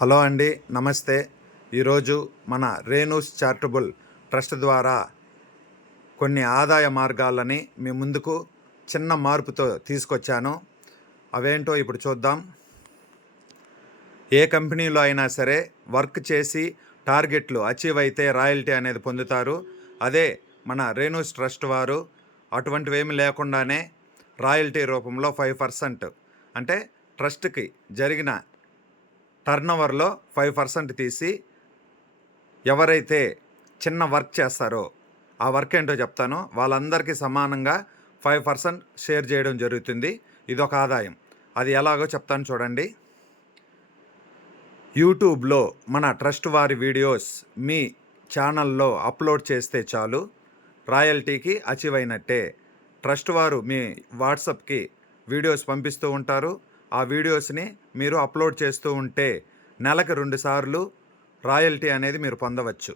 Hello అండి, నమస్తే. ఈరోజు మన రేణూస్ చారిటబుల్ ట్రస్ట్ ద్వారా కొన్ని ఆదాయ మార్గాలని మీ ముందుకు చిన్న మార్పుతో తీసుకొచ్చాను. అవేంటో ఇప్పుడు చూద్దాం. ఏ కంపెనీలో అయినా సరే వర్క్ చేసి టార్గెట్లు అచీవ్ అయితే రాయల్టీ అనేది పొందుతారు. అదే మన రేణూస్ ట్రస్ట్ వారు అటువంటివేమి లేకుండానే రాయల్టీ రూపంలో 5% అంటే ట్రస్ట్కి జరిగిన టర్నోవర్లో 5% తీసి ఎవరైతే చిన్న వర్క్ చేస్తారో ఆ వర్క్ ఏంటో చెప్తాను, వాళ్ళందరికీ సమానంగా 5% షేర్ చేయడం జరుగుతుంది. ఇదొక ఆదాయం. అది ఎలాగో చెప్తాను చూడండి. యూట్యూబ్లో మన ట్రస్ట్ వారి వీడియోస్ మీ ఛానల్లో అప్లోడ్ చేస్తే చాలు, రాయల్టీకి అచీవ్ అయినట్టే. ట్రస్ట్ వారు మీ వాట్సాప్కి వీడియోస్ పంపిస్తూ ఉంటారు. ఆ వీడియోస్ని మీరు అప్లోడ్ చేస్తూ ఉంటే నెలకు 2 సార్లు రాయల్టీ అనేది మీరు పొందవచ్చు.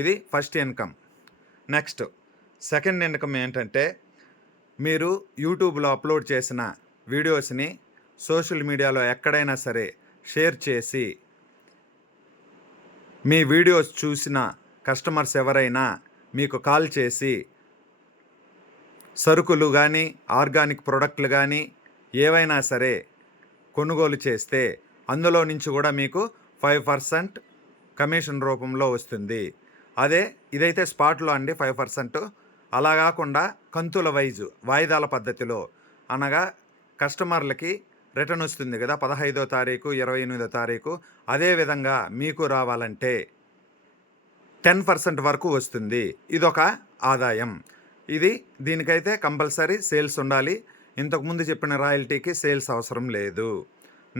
ఇది first income. Next second income ఏంటంటే, మీరు యూట్యూబ్లో అప్లోడ్ చేసిన వీడియోస్ని సోషల్ మీడియాలో ఎక్కడైనా సరే షేర్ చేసి మీ వీడియోస్ చూసిన కస్టమర్స్ ఎవరైనా మీకు కాల్ చేసి సరుకులు కానీ ఆర్గానిక్ ప్రోడక్ట్లు కానీ ఏవైనా సరే కొనుగోలు చేస్తే అందులో నుంచి కూడా మీకు 5% కమిషన్ రూపంలో వస్తుంది. ఇదైతే స్పాట్లో అండి 5%. అలా కాకుండా కంతుల వైజు వాయిదాల పద్ధతిలో, అనగా కస్టమర్లకి రిటర్న్ వస్తుంది కదా 15వ తారీఖు 28వ తారీఖు, అదేవిధంగా మీకు రావాలంటే 10% వరకు వస్తుంది. ఇదొక ఆదాయం. దీనికైతే కంపల్సరీ సేల్స్ ఉండాలి. ఇంతకుముందు చెప్పిన రాయల్టీకి సేల్స్ అవసరం లేదు.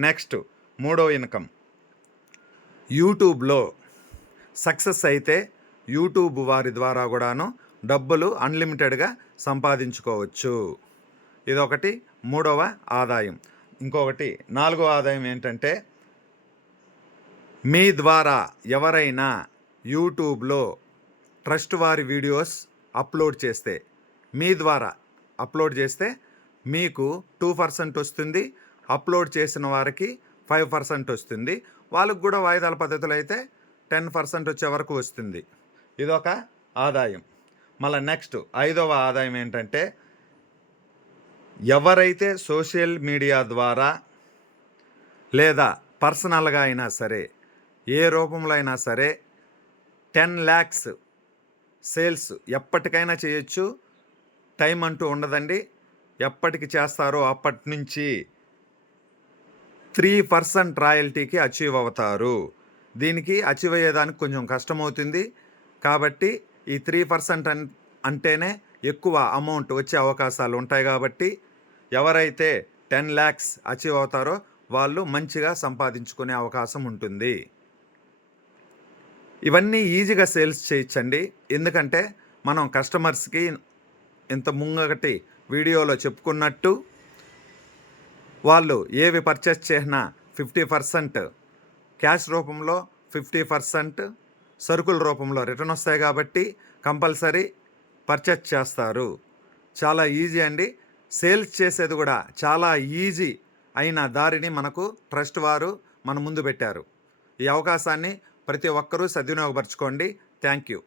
నెక్స్ట్ మూడో ఇన్కమ్. యూట్యూబ్లో సక్సెస్ అయితే యూట్యూబ్ వారి ద్వారా కూడాను డబ్బులు అన్లిమిటెడ్గా సంపాదించుకోవచ్చు. ఇదొకటి మూడవ ఆదాయం. ఇంకొకటి నాలుగో ఆదాయం ఏంటంటే, మీ ద్వారా ఎవరైనా యూట్యూబ్లో ట్రస్ట్ వారి వీడియోస్ అప్లోడ్ చేస్తే, మీ ద్వారా అప్లోడ్ చేస్తే మీకు 2% వస్తుంది. అప్లోడ్ చేసిన వారికి 5% వస్తుంది. వాళ్ళకు కూడా వాయిదాల పద్ధతులు అయితే 10% వచ్చే వరకు వస్తుంది. ఇదొక ఆదాయం. మళ్ళీ నెక్స్ట్ ఐదవ ఆదాయం ఏంటంటే, ఎవరైతే సోషల్ మీడియా ద్వారా లేదా పర్సనల్గా అయినా సరే ఏ రూపంలో అయినా సరే 10 lakhs సేల్స్ ఎప్పటికైనా చేయొచ్చు. టైం అంటూ ఉండదండి. ఎప్పటికి చేస్తారో అప్పటి నుంచి 3% రాయల్టీకి అచీవ్ అవుతారు. దీనికి అచీవ్ అయ్యేదానికి కొంచెం కష్టమవుతుంది. కాబట్టి ఈ 3% అంటేనే ఎక్కువ అమౌంట్ వచ్చే అవకాశాలు ఉంటాయి. కాబట్టి ఎవరైతే 10 lakhs అచీవ్ అవుతారో వాళ్ళు మంచిగా సంపాదించుకునే అవకాశం ఉంటుంది. ఇవన్నీ ఈజీగా సేల్స్ చేయొచ్చండి. ఎందుకంటే మనం కస్టమర్స్కి ఇంత ముంగటి వీడియోలో చెప్పుకున్నట్టు వాళ్ళు ఏవి పర్చేస్ చేసినా 50% క్యాష్ రూపంలో, 50% సరుకుల రూపంలో రిటర్న్ వస్తాయి. కాబట్టి కంపల్సరీ పర్చేస్ చేస్తారు. చాలా ఈజీ అండి. సేల్స్ చేసేది కూడా చాలా ఈజీ అయిన దారిని మనకు ట్రస్ట్ వారు మన ముందు పెట్టారు. ఈ అవకాశాన్ని ప్రతి ఒక్కరూ సద్వినియోగపరచుకోండి. Thank you.